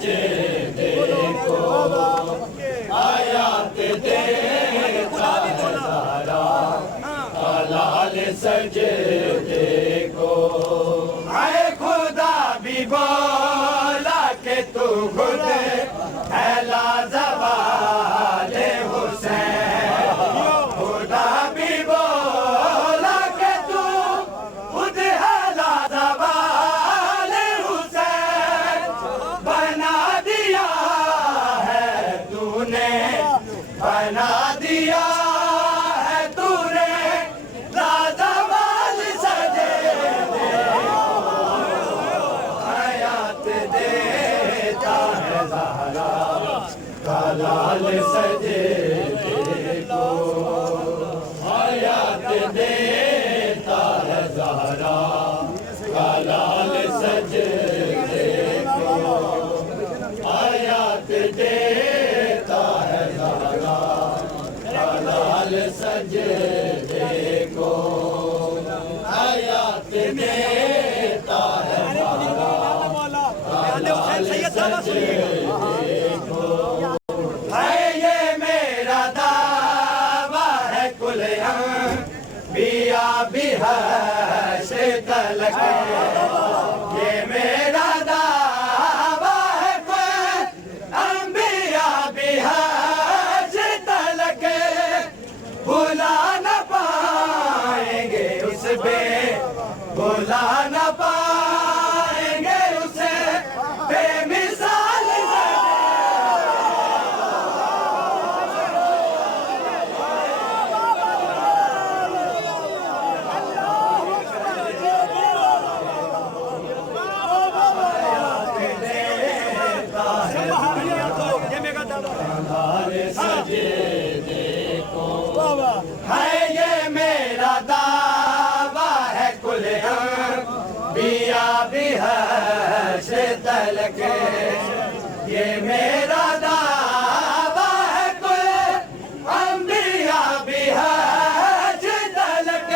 सजदे को आयात देता हजारा लाल सजदे को आए खुदा भी बोला कि तू खुद है लाजवाले हुसैन खुदा भी बोला कि तू खुद है लाजवाले हुसैन बना दिया है तूने बना दिया है तूने लाजवाल सजदे हयात देता है ज़हरा का लाल सजदे को हयात देता है ज़हरा का लाल सजदे को हयात देता है ज़हरा का लाल सजदे को हयात देता है ज़हरा है ये मेरा दावा है कुल बिया बिहश तलक ये मेरा दावा है कुल अंबिया बिहश तलक भुला न पाएंगे उस पे भुला न पाएंगे उसे बेमिसाल सजदे को है ये मेरा दावा है कुल बिया बिहश तलक ये मेरा दावा है कुल अंबिया बिहश तलक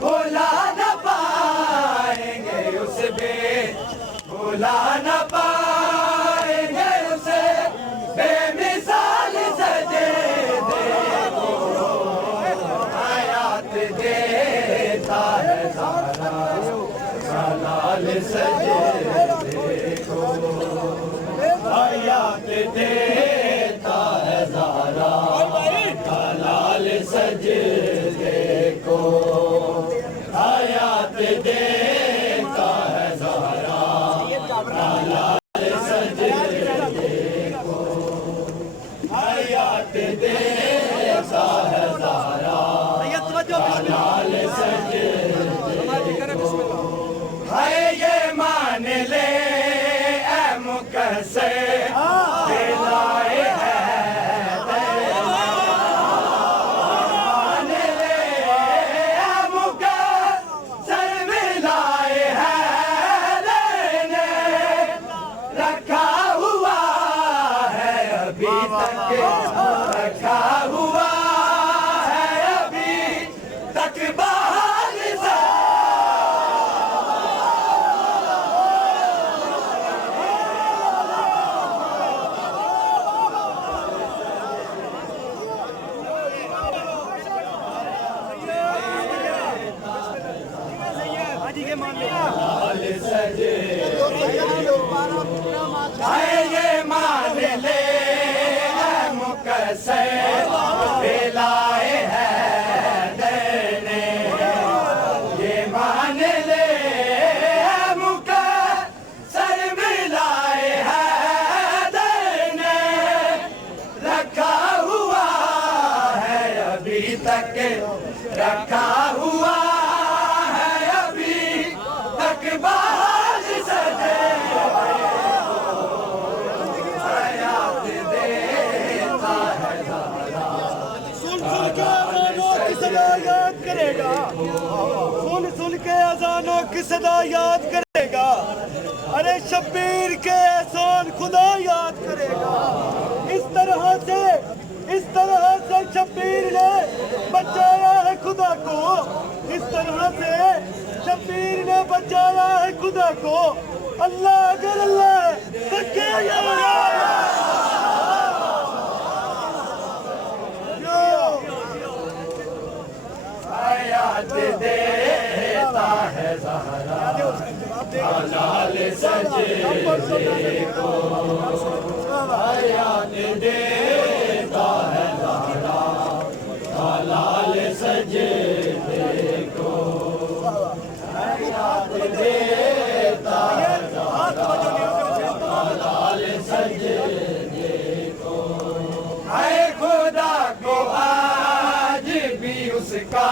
भुला न पाएंगे उस पे भुला न पाएंगे उसे बेमिसाल सजदे को हयात देता है ज़हरा का लाल सजदे को हयात देता है ज़हरा का लाल सजदे को हयात देता है ज़हरा का लाल सजदे को हयात देता है ज़हरा का लाल सजदे को है ये मान ले ऐ मुकस्सिर दिलाए है मान ले ऐ मुकस्सिर दिलाए है ने रखा हुआ है अभी तक रखा हुआ है अभी तक बहाल से लाल सजदे है ये मान ले ऐ मुकस्सिर दिलाए है देने ये मान ले ऐ मुकस्सिर मिलाए है देने रखा हुआ है अभी तक रखा हुआ है अभी तक बहाल सजदे हयात देता है ज़हरा सुन के अज़ानों की सदा याद करेगा सुन के अज़ानों की सदा याद करेगा अरे शब्बीर के एहसान खुदा याद करेगा इस तरह से शब्बीर ने बचाया है खुदा को इस तरह से शब्बीर ने बचाया है खुदा को अल्लाह अगर अल्लाह है लाल सजदे को हयात देता है ज़हरा का लाल सजदे को हयात देता है ज़हरा का लाल सजदे को। है खुदा को आज भी उसका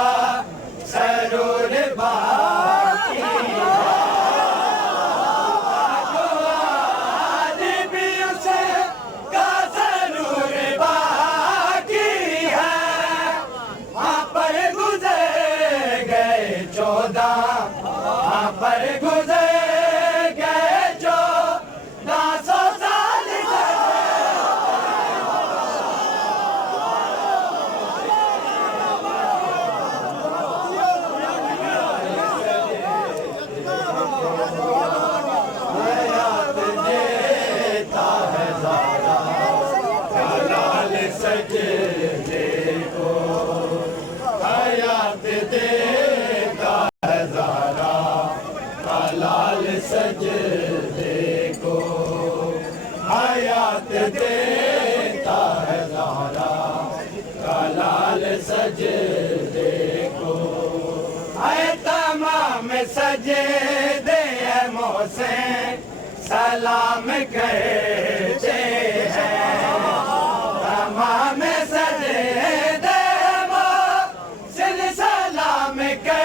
सरूर बाकी है, आज भी उसका सरूर बाकी है। वहाँ पर गुजर गए 14, वहाँ पर गुजर गए 1400 साल से। हयात देता है ज़हरा का लाल सजदे को हयात देता है ज़हरा का लाल सजदे को हयात देता है ज़हरा का लाल सजदे को। है तमाम सजदे मोहसिन सलाम करते हैं, तमाम सजदे मोहसिन सलाम करते